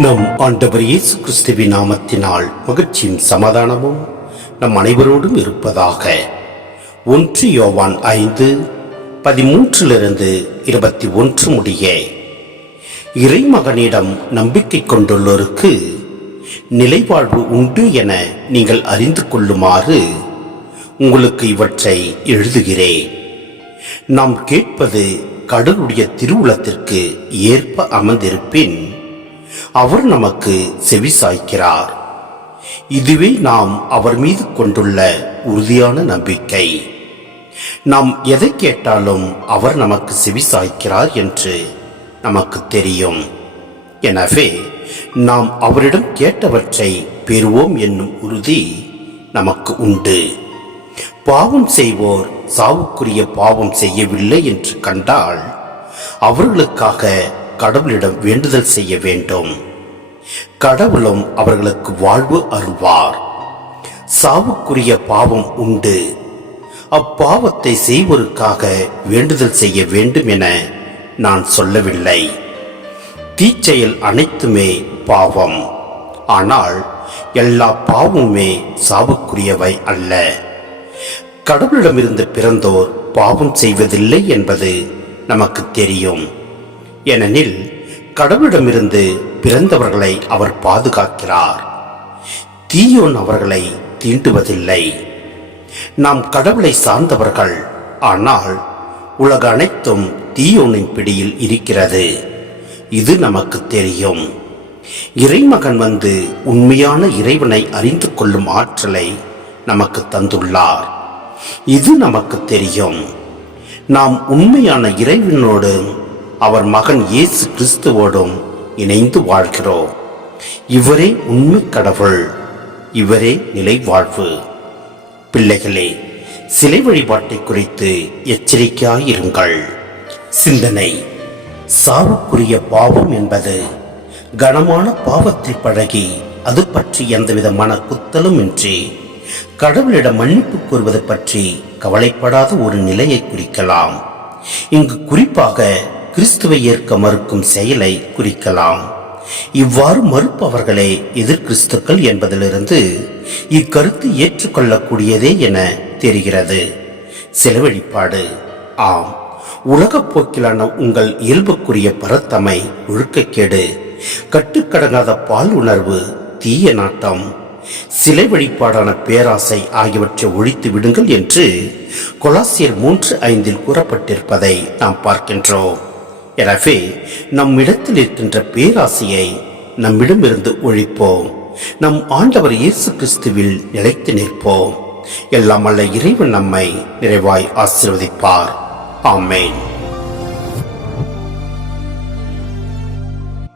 நம் ஆண்டவர் இயேசு கிறிஸ்துவின் நாமத்தினால் மகிழ்ச்சியும் சமாதானமும் நம் அனைவரோடும் இருப்பதாக. 1 யோவான் 5:13-21 முடிய. இறைமகனிடம் நம்பிக்கை கொண்டுள்ளோருக்கு நிலைவாழ்வு உண்டு என நீங்கள் அறிந்து கொள்ளுமாறு உங்களுக்கு இவற்றை எழுதுகிறேன். நாம் கேட்பது கடவுளுடைய திருவுளத்திற்கு ஏற்ப அமர்ந்திருப்பின் அவர் நமக்கு செவி சாய்க்கிறார். இதுவே நாம் அவர் மீது கொண்டுள்ள உறுதியான நம்பிக்கை. நாம் எதை கேட்டாலும் அவர் நமக்கு செவி சாய்க்கிறார் என்று நமக்கு தெரியும். எனவே நாம் அவரிடம் கேட்டவற்றை பெறுவோம் என்னும் உறுதி நமக்கு உண்டு. பாவம் செய்வோர் சாவுக்குரிய பாவம் செய்யவில்லை என்று கண்டால் அவர்களுக்காக கடவுளிடம் வேண்டுதல் செய்ய வேண்டும். கடவுளும் அவர்களுக்கு வாழ்வு அருள்வார். சாவுக்குரிய பாவம் உண்டு. அப்பாவத்தை செய்வோருக்காக வேண்டுதல் செய்ய வேண்டும் என நான் சொல்லவில்லை. தீச்செயல் அனைத்துமே பாவம். ஆனால் எல்லா பாவமுமே சாவுக்குரியவை அல்ல. கடவுளிடமிருந்து பிறந்தோர் பாவம் செய்வதில்லை என்பது நமக்கு தெரியும். ஏனெனில் கடவுளிடமிருந்து பிறந்தவர்களை அவர் பாதுகாக்கிறார். தீயோன் அவர்களை தீண்டுவதில்லை. நாம் கடவுளை சார்ந்தவர்கள். ஆனால் உலக அனைத்தும் தீயோனின் பிடியில் இருக்கிறது. இது நமக்கு தெரியும். இறைமகன் வந்து உண்மையான இறைவனை அறிந்து கொள்ளும் ஆற்றலை நமக்கு தந்துள்ளார். இது நமக்கு தெரியும். நாம் உண்மையான இறைவனோடு அவர் மகன் இயேசு கிறிஸ்துவோடும் இணைந்து வாழ்கிறோம். இவரே உண்மை கடவுள். இவரே நிலை வாழ்வு. பிள்ளைகளே, சிலை வழிபாட்டை குறித்து எச்சரிக்கையாயிருங்கள். சிந்தனை: சாவுக்குரிய பாவம் என்பது கனமான பாவத்தை பழகி அது பற்றி எந்தவித மன குத்தலும் இன்றி கடவுளிடம் மன்னிப்பு கூறுவது பற்றி கவலைப்படாத ஒரு நிலையை குறிக்கலாம். இங்கு குறிப்பாக கிறிஸ்துவை ஏற்க மறுக்கும் செயலை குறிக்கலாம். இவ்வாறு மறுப்பவர்களே எதிர்கிறிஸ்துக்கள் என்பதிலிருந்து இக்கருத்து ஏற்றுக்கொள்ளக்கூடியதே என தெரிகிறது. சிலை வழிபாடு. ஆம், உலகப் போக்கிலான உங்கள் இயல்புக்குரிய பரத்தமை, ஒழுக்கக்கேடு, கட்டுக்கடங்காத பால் உணர்வு, தீய நாட்டம், சிலை வழிபாடான பேராசை ஆகியவற்றை ஒழித்து விடுங்கள் என்று கொலாசியர் 3:5 கூறப்பட்டிருப்பதை நாம் பார்க்கின்றோம். எனவே நம்மிடத்தில் இருக்கின்ற பேராசையை நம்மிடமிருந்து ஒழிப்போம். நம் ஆண்டவர் இயேசு கிறிஸ்துவில் நிலைத்து நிற்போம். எல்லாம் அல்ல இறைவன் நம்மை நிறைவாய் ஆசீர்வதிப்பார். ஆமென்.